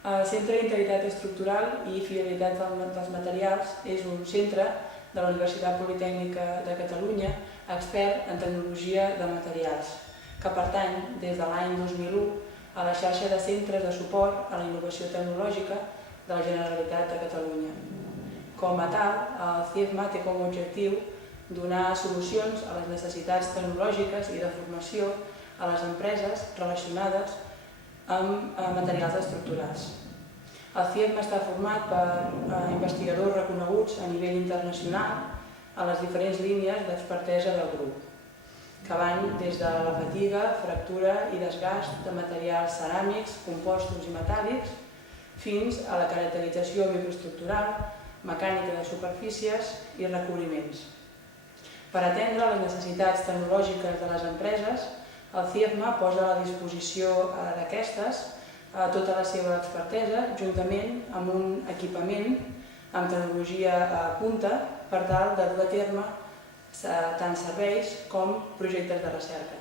El Centre d'Integritat Estructural i Fiabilitat dels Materials és un centre de la Universitat Politècnica de Catalunya expert en tecnologia de materials, que pertany des de l'any 2001 a la xarxa de centres de suport a la innovació tecnològica de la Generalitat de Catalunya. Com a tal, el CIEFMA té com a objectiu donar solucions a les necessitats tecnològiques i de formació a les empreses relacionades amb materials estructurals. El CIEFMA està format per investigadors reconeguts a nivell internacional a les diferents línies d'expertesa del grup, que van des de la fatiga, fractura i desgast de materials ceràmics, compostos i metàl·lics, fins a la caracterització microestructural, mecànica de superfícies i recobriments. Per atendre les necessitats tecnològiques de les empreses, el CIEFMA posa a la disposició d'aquestes tota la seva expertesa, juntament amb un equipament amb tecnologia punta per tal de dur a terme tant serveis com projectes de recerca.